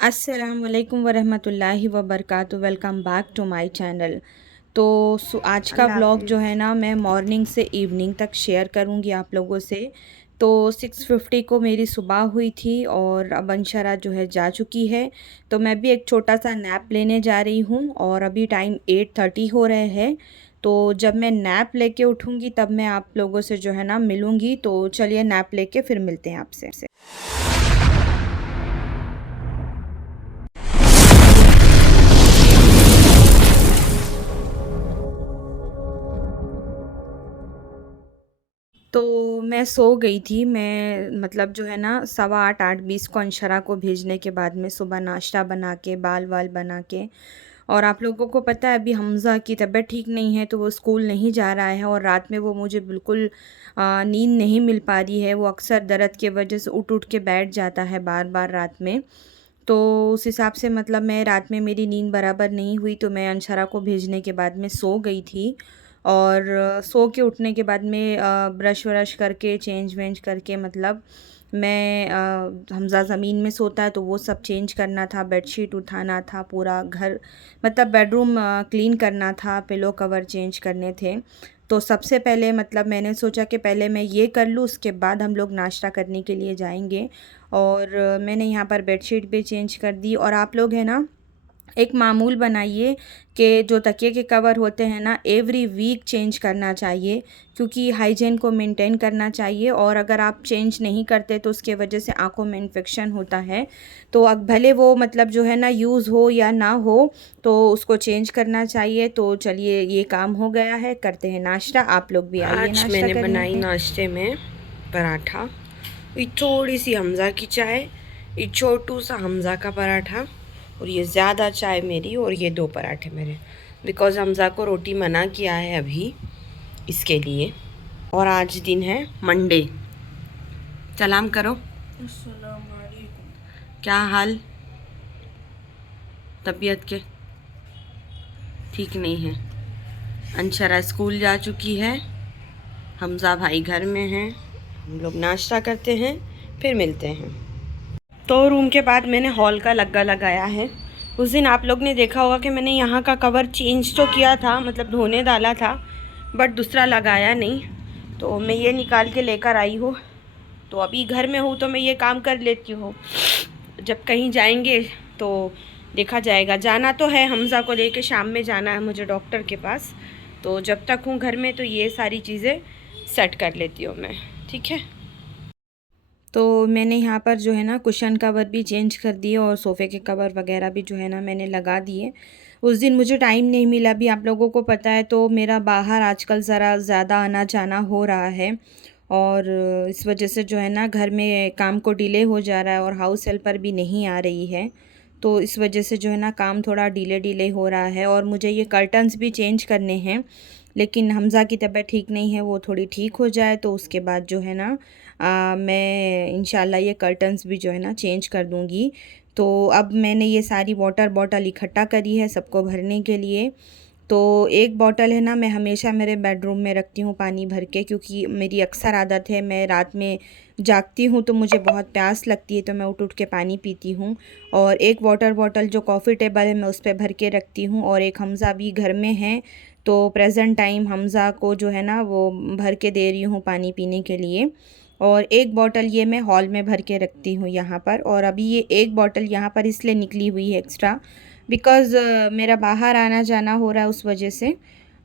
अस्सलाम वालेकुम वरहमतुल्लाहि वबरकातुहू। Welcome back to my channel. तो आज का अल्लाह व्लॉग जो हाफिज़। है ना मैं मॉर्निंग से इवनिंग तक शेयर करूंगी आप लोगों से। तो 6:50 को मेरी सुबह हुई थी और अब अंशरा जो है जा चुकी है। तो मैं भी एक छोटा सा नैप लेने जा रही हूँ और अभी टाइम 8:30 हो रहे हैं। तो जब मैं नैप लेके उठूँगी तब मैं आप लोगों से जो है ना मिलूँगी। तो चलिए नैप लेके फिर मिलते हैं आपसे। तो मैं सो गई थी। मैं मतलब जो है ना 7:15 8:20 को अंशरा को भेजने के बाद में सुबह नाश्ता बना के बाल वाल बना के, और आप लोगों को पता है अभी हमज़ा की तबीयत ठीक नहीं है तो वो स्कूल नहीं जा रहा है और रात में वो मुझे बिल्कुल नींद नहीं मिल पा रही है। वो अक्सर दर्द की वजह से उठ उठ के बैठ जाता है बार बार रात में। तो उस हिसाब से मतलब मैं रात में मेरी नींद बराबर नहीं हुई तो मैं अंशरा को भेजने के बाद में सो गई थी। और सो के उठने के बाद में ब्रश व्रश करके चेंज वेंज करके मतलब मैं हमज़ा ज़मीन में सोता है तो वो सब चेंज करना था, बेडशीट उठाना था, पूरा घर मतलब बेडरूम क्लीन करना था, पिलो कवर चेंज करने थे। तो सबसे पहले मतलब मैंने सोचा कि पहले मैं ये कर लूँ, उसके बाद हम लोग नाश्ता करने के लिए जाएंगे। और मैंने यहाँ पर बेडशीट भी चेंज कर दी। और आप लोग हैं ना एक मामूल बनाइए कि जो तकिए के कवर होते हैं ना एवरी वीक चेंज करना चाहिए, क्योंकि हाइजीन को मेंटेन करना चाहिए। और अगर आप चेंज नहीं करते तो उसके वजह से आंखों में इन्फेक्शन होता है। तो अब भले वो मतलब जो है ना यूज़ हो या ना हो तो उसको चेंज करना चाहिए। तो चलिए ये काम हो गया है, करते हैं नाश्ता। आप लोग भी आइए आज नाश्ता मैंने करने। बनाई नाश्ते में पराठा, ये थोड़ी सी हमज़ा की चाय, ये छोटू सा हमज़ा का पराठा, और ये ज़्यादा चाय मेरी, और ये 2 पराठे मेरे, बिकॉज़ हमज़ा को रोटी मना किया है अभी इसके लिए। और आज दिन है मंडे। सलाम करो। अस्सलाम वालेकुम। क्या हाल, तबीयत के ठीक नहीं है? अंशरा स्कूल जा चुकी है, हमज़ा भाई घर में हैं। हम लोग नाश्ता करते हैं फिर मिलते हैं। तो रूम के बाद मैंने हॉल का लग्गा लगाया है। उस दिन आप लोग ने देखा होगा कि मैंने यहाँ का कवर चेंज तो किया था, मतलब धोने डाला था, बट दूसरा लगाया नहीं। तो मैं ये निकाल के लेकर आई हूँ। तो अभी घर में हूँ तो मैं ये काम कर लेती हूँ। जब कहीं जाएंगे तो देखा जाएगा। जाना तो है, हमज़ा को लेके शाम में जाना है मुझे डॉक्टर के पास। तो जब तक हूँ घर में तो ये सारी चीज़ें सेट कर लेती हूँ मैं, ठीक है। तो मैंने यहाँ पर जो है ना कुशन कवर भी चेंज कर दिए और सोफ़े के कवर वगैरह भी जो है ना मैंने लगा दिए। उस दिन मुझे टाइम नहीं मिला, भी आप लोगों को पता है तो मेरा बाहर आजकल ज़रा ज़्यादा आना जाना हो रहा है। और इस वजह से जो है ना घर में काम को डिले हो जा रहा है और हाउस हेल्पर भी नहीं आ रही है। तो इस वजह से जो है ना काम थोड़ा डिले डिले हो रहा है। और मुझे ये कर्टन्स भी चेंज करने हैं, लेकिन हमज़ा की तबीयत ठीक नहीं है, वो थोड़ी ठीक हो जाए तो उसके बाद जो है ना मैं इंशाल्लाह ये कर्टन्स भी जो है ना चेंज कर दूँगी। तो अब मैंने ये सारी वाटर बॉटल इकट्ठा करी है सबको भरने के लिए। तो एक बॉटल है ना मैं हमेशा मेरे बेडरूम में रखती हूँ पानी भर के, क्योंकि मेरी अक्सर आदत है, मैं रात में जागती हूँ तो मुझे बहुत प्यास लगती है तो मैं उठ उठ के पानी पीती हूँ। और एक वाटर बॉटल जो कॉफ़ी टेबल है मैं उस पर भर के रखती हूँ। और एक हमज़ा भी घर में है तो प्रेजेंट टाइम हमज़ा को जो है ना वो भर के दे रही हूँ पानी पीने के लिए। और एक बॉटल ये मैं हॉल में भर के रखती हूँ यहाँ पर। और अभी ये एक बॉटल यहाँ पर इसलिए निकली हुई है एक्स्ट्रा, बिकॉज़ मेरा बाहर आना जाना हो रहा है उस वजह से।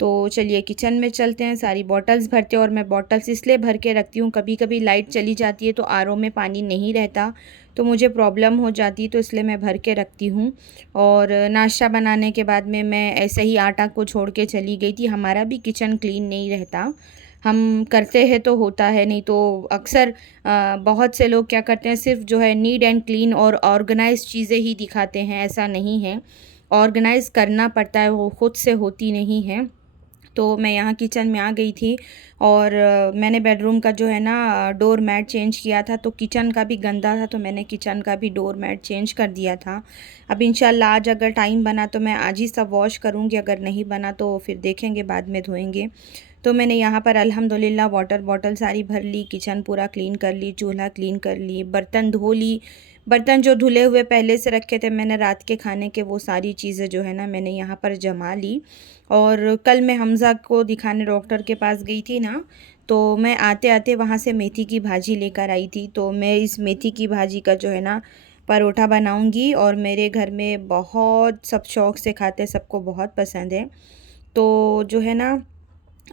तो चलिए किचन में चलते हैं, सारी बॉटल्स भरते हैं। और मैं बॉटल्स इसलिए भर के रखती हूँ, कभी कभी लाइट चली जाती है तो आरओ में पानी नहीं रहता तो मुझे प्रॉब्लम हो जाती है, तो इसलिए मैं भर के रखती हूँ। और नाश्ता बनाने के बाद में मैं ऐसे ही आटा को छोड़ के चली गई थी। हमारा भी किचन क्लीन नहीं रहता, हम करते हैं तो होता है, नहीं तो अक्सर बहुत से लोग क्या करते हैं सिर्फ जो है नीट एंड क्लीन और ऑर्गेनाइज चीज़ें ही दिखाते हैं, ऐसा नहीं है। ऑर्गेनाइज़ करना पड़ता है, वो खुद से होती नहीं है। तो मैं यहाँ किचन में आ गई थी और मैंने बेडरूम का जो है ना डोर मैट चेंज किया था, तो किचन का भी गंदा था तो मैंने किचन का भी डोर मैट चेंज कर दिया था। अब इंशाल्लाह आज अगर टाइम बना तो मैं आज ही सब वॉश करूँगी, अगर नहीं बना तो फिर देखेंगे बाद में धोएंगे। तो मैंने यहाँ पर अल्हम्दुलिल्लाह वाटर बॉटल सारी भर ली, किचन पूरा क्लीन कर ली, चूल्हा क्लीन कर ली, बर्तन धो ली। बर्तन जो धुले हुए पहले से रखे थे मैंने रात के खाने के, वो सारी चीज़ें जो है ना मैंने यहाँ पर जमा ली। और कल मैं हमज़ा को दिखाने डॉक्टर के पास गई थी ना, तो मैं आते आते वहाँ से मेथी की भाजी लेकर आई थी। तो मैं इस मेथी की भाजी का जो है ना परोठा बनाऊंगी, और मेरे घर में बहुत सब शौक़ से खाते, सबको बहुत पसंद है। तो जो है ना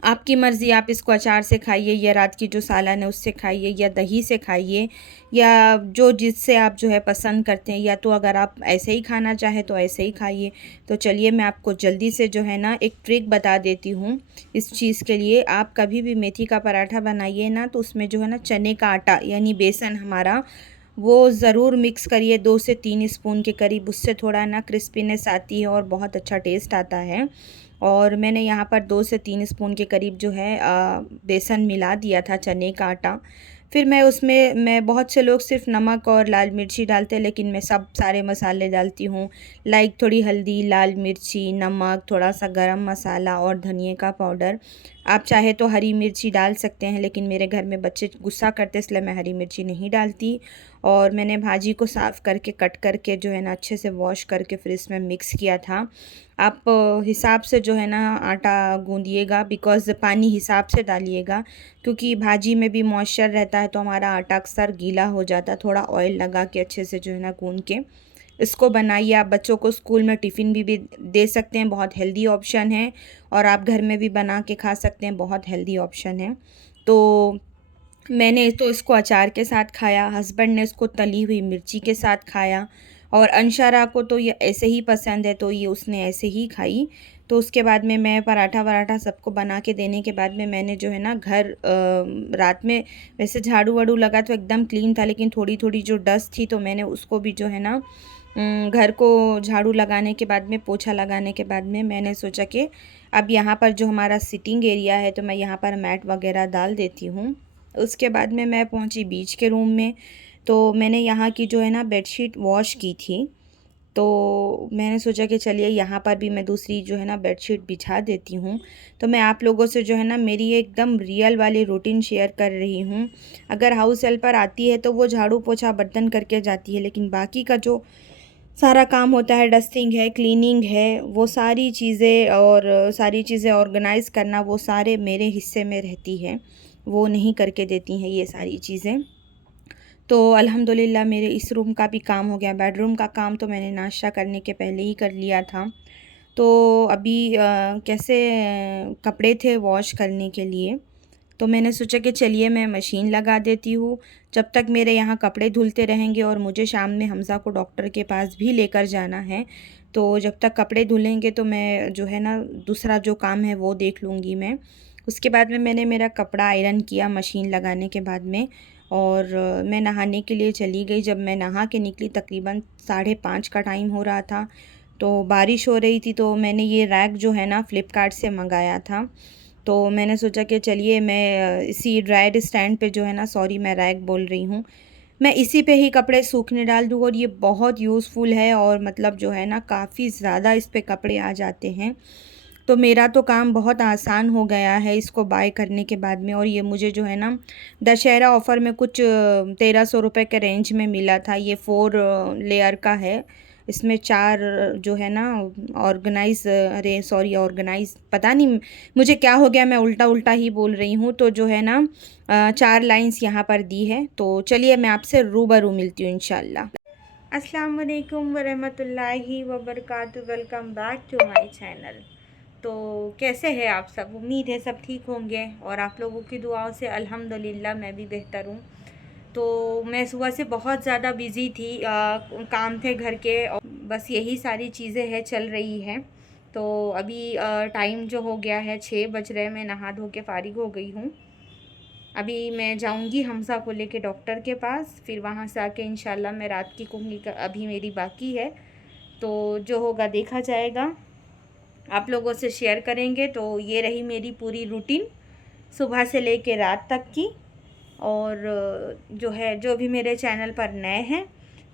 आपकी मर्ज़ी, आप इसको अचार से खाइए, या रात की जो सालन है उससे खाइए, या दही से खाइए, या जो जिससे आप जो है पसंद करते हैं, या तो अगर आप ऐसे ही खाना चाहें तो ऐसे ही खाइए। तो चलिए मैं आपको जल्दी से जो है ना एक ट्रिक बता देती हूँ इस चीज़ के लिए। आप कभी भी मेथी का पराठा बनाइए ना, तो उसमें जो है ना चने का आटा यानी बेसन हमारा, वो ज़रूर मिक्स करिए 2 से 3 स्पून के करीब। उससे थोड़ा ना क्रिस्पीनेस आती है और बहुत अच्छा टेस्ट आता है। और मैंने यहाँ पर 2 से 3 स्पून के करीब जो है बेसन मिला दिया था, चने का आटा। फिर मैं उसमें, मैं बहुत से लोग सिर्फ नमक और लाल मिर्ची डालते हैं, लेकिन मैं सब सारे मसाले डालती हूँ। लाइक थोड़ी हल्दी, लाल मिर्ची, नमक, थोड़ा सा गरम मसाला और धनिया का पाउडर। आप चाहे तो हरी मिर्ची डाल सकते हैं, लेकिन मेरे घर में बच्चे गुस्सा करते इसलिए मैं हरी मिर्ची नहीं डालती। और मैंने भाजी को साफ़ करके कट करके जो है ना अच्छे से वॉश करके फिर इसमें मिक्स किया था। आप हिसाब से जो है ना आटा गूँदिएगा, बिकॉज़ पानी हिसाब से डालिएगा, क्योंकि भाजी में भी मॉइस्चर रहता है तो हमारा आटा अक्सर गीला हो जाता है। थोड़ा ऑयल लगा के अच्छे से जो है ना गूँध के इसको बनाइए। आप बच्चों को स्कूल में टिफ़िन भी दे सकते हैं, बहुत हेल्दी ऑप्शन है। और आप घर में भी बना के खा सकते हैं, बहुत हेल्दी ऑप्शन है। तो मैंने तो इसको अचार के साथ खाया, हस्बैंड ने इसको तली हुई मिर्ची के साथ खाया, और अंशरा को तो ये ऐसे ही पसंद है तो ये उसने ऐसे ही खाई। तो उसके बाद में मैं पराठा सबको बना के देने के बाद में मैंने जो है ना घर रात में वैसे झाड़ू वाड़ू लगा तो एकदम क्लीन था, लेकिन थोड़ी थोड़ी जो डस्ट थी तो मैंने उसको भी जो है ना घर को झाड़ू लगाने के बाद में, पोछा लगाने के बाद में मैंने सोचा कि अब यहाँ पर जो हमारा सिटिंग एरिया है तो मैं यहाँ पर मैट वगैरह डाल देती हूँ। उसके बाद में मैं पहुँची बीच के रूम में। तो मैंने यहाँ की जो है ना बेडशीट वॉश की थी, तो मैंने सोचा कि चलिए यहाँ पर भी मैं दूसरी जो है ना बेडशीट बिछा देती हूँ। तो मैं आप लोगों से जो है ना मेरी एकदम रियल वाली रूटीन शेयर कर रही हूँ। अगर हाउस हेल्पर आती है तो वो झाड़ू पोछा बर्तन करके जाती है, लेकिन बाकी का जो सारा काम होता है, डस्टिंग है, क्लीनिंग है, वो सारी चीज़ें, और सारी चीज़ें ऑर्गेनाइज़ करना, वो सारे मेरे हिस्से में रहती है। वो नहीं करके देती हैं ये सारी चीज़ें। तो अल्हम्दुलिल्लाह मेरे इस रूम का भी काम हो गया। बेडरूम का काम तो मैंने नाश्ता करने के पहले ही कर लिया था। तो अभी कैसे कपड़े थे वॉश करने के लिए, तो मैंने सोचा कि चलिए मैं मशीन लगा देती हूँ। जब तक मेरे यहाँ कपड़े धुलते रहेंगे, और मुझे शाम में हमज़ा को डॉक्टर के पास भी लेकर जाना है, तो जब तक कपड़े धुलेंगे तो मैं जो है ना दूसरा जो काम है वो देख लूँगी मैं। उसके बाद में मैंने मेरा कपड़ा आयरन किया मशीन लगाने के बाद में, और मैं नहाने के लिए चली गई। जब मैं नहा के निकली तकरीबन 5:30 का टाइम हो रहा था, तो बारिश हो रही थी। तो मैंने ये रैक जो है ना फ़्लिपकार्ट से मंगाया था। तो मैंने सोचा कि चलिए मैं इसी ड्रायर स्टैंड पे जो है ना, सॉरी मैं रैक बोल रही हूँ, मैं इसी पे ही कपड़े सूखने डाल दूँ। और ये बहुत यूज़फुल है, और मतलब जो है ना काफ़ी ज़्यादा इस पे कपड़े आ जाते हैं। तो मेरा तो काम बहुत आसान हो गया है इसको बाय करने के बाद में। और ये मुझे जो है ना दशहरा ऑफ़र में कुछ 1300 रुपये के रेंज में मिला था। ये 4 लेयर का है। इसमें 4 जो है ना ऑर्गेनाइज़, अरे सॉरी ऑर्गेनाइज़ पता नहीं मुझे क्या हो गया, मैं उल्टा ही बोल रही हूँ। तो जो है ना 4 लाइन्स यहाँ पर दी है। तो चलिए मैं आपसे रूबरू मिलती हूँ इंशाल्लाह। अस्सलाम वालेकुम वरहमतुल्लाहि वबरकातुहू। Welcome back to my channel. तो कैसे हैं आप सब? उम्मीद है सब ठीक होंगे, और आप लोगों की दुआओं से अल्हम्दुलिल्लाह मैं भी बेहतर हूँ। तो मैं सुबह से बहुत ज़्यादा बिज़ी थी, काम थे घर के, और बस यही सारी चीज़ें हैं चल रही हैं। तो अभी टाइम जो हो गया है 6 बज रहे हैं, मैं नहा धो के फ़ारिग हो गई हूँ। अभी मैं जाऊंगी हमज़ा को लेके डॉक्टर के पास, फिर वहाँ से आके इंशाल्लाह मैं रात की कुकिंग अभी मेरी बाकी है, तो जो होगा देखा जाएगा, आप लोगों से शेयर करेंगे। तो ये रही मेरी पूरी रूटीन सुबह से लेके रात तक की। और जो है, जो भी मेरे चैनल पर नए हैं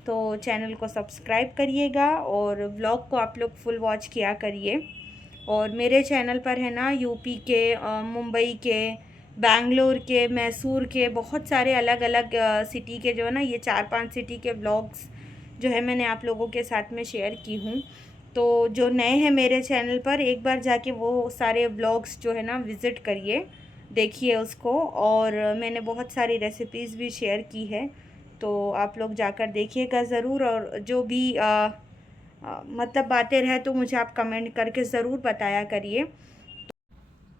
तो चैनल को सब्सक्राइब करिएगा, और व्लॉग को आप लोग फुल वॉच किया करिए। और मेरे चैनल पर है ना यूपी के, मुंबई के, बैंगलोर के, मैसूर के, बहुत सारे अलग अलग सिटी के जो है ना, ये 4-5 सिटी के व्लॉग्स जो है मैंने आप लोगों के साथ में शेयर की हूँ। तो जो नए हैं मेरे चैनल पर, एक बार जाके वो सारे व्लॉग्स जो है ना विज़िट करिए, देखिए उसको। और मैंने बहुत सारी रेसिपीज़ भी शेयर की है, तो आप लोग जाकर देखिएगा ज़रूर। और जो भी मतलब बातें रहे तो मुझे आप कमेंट करके ज़रूर बताया करिए।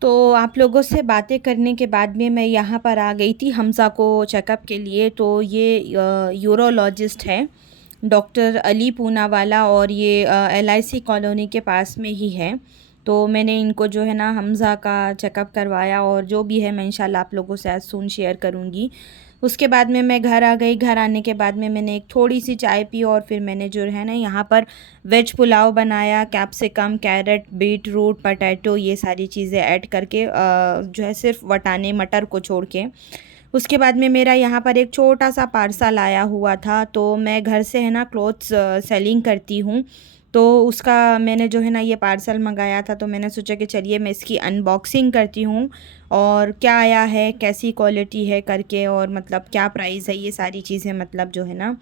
तो आप लोगों से बातें करने के बाद में मैं यहाँ पर आ गई थी हमज़ा को चेकअप के लिए। तो ये यूरोलॉजिस्ट है, डॉक्टर अली पूनावाला, और ये LIC कॉलोनी के पास में ही है। तो मैंने इनको जो है ना हमज़ा का चेकअप करवाया, और जो भी है मैं इंशाल्लाह आप लोगों से आज सून शेयर करूँगी। उसके बाद में मैं घर आ गई। घर आने के बाद में मैंने एक थोड़ी सी चाय पी, और फिर मैंने जो है ना यहाँ पर वेज पुलाव बनाया, capsicum, carrot, beetroot, potato, ये सारी चीज़ें ऐड करके, जो है सिर्फ वटाने मटर को छोड़ के। उसके बाद में मेरा यहाँ पर एक छोटा सा पार्सल आया हुआ था। तो मैं घर से है ना क्लोथ्स सेलिंग करती हूँ, तो उसका मैंने जो है ना ये पार्सल मंगाया था। तो मैंने सोचा कि चलिए मैं इसकी अनबॉक्सिंग करती हूँ, और क्या आया है, कैसी क्वालिटी है करके, और मतलब क्या प्राइस है, ये सारी चीज़ें मतलब जो है ना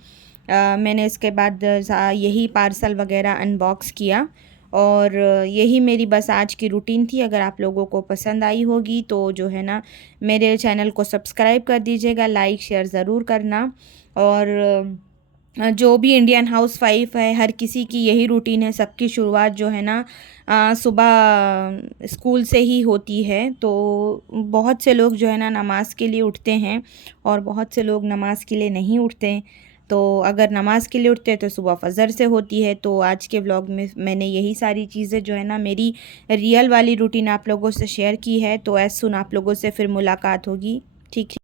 मैंने इसके बाद यही पार्सल वगैरह अनबॉक्स किया। और यही मेरी बस आज की रूटीन थी। अगर आप लोगों को पसंद आई होगी तो जो है ना मेरे चैनल को सब्सक्राइब कर दीजिएगा, लाइक शेयर ज़रूर करना। और जो भी इंडियन हाउसवाइफ है, हर किसी की यही रूटीन है, सबकी शुरुआत जो है ना सुबह स्कूल से ही होती है। तो बहुत से लोग जो है ना नमाज़ के लिए उठते हैं, और बहुत से लोग नमाज़ के लिए नहीं उठते। तो अगर नमाज़ के लिए उठते हैं तो सुबह फ़जर से होती है। तो आज के व्लॉग में मैंने यही सारी चीज़ें जो है ना मेरी रियल वाली रूटीन आप लोगों से शेयर की है। तो ऐसे सुन आप लोगों से फिर मुलाकात होगी, ठीक है।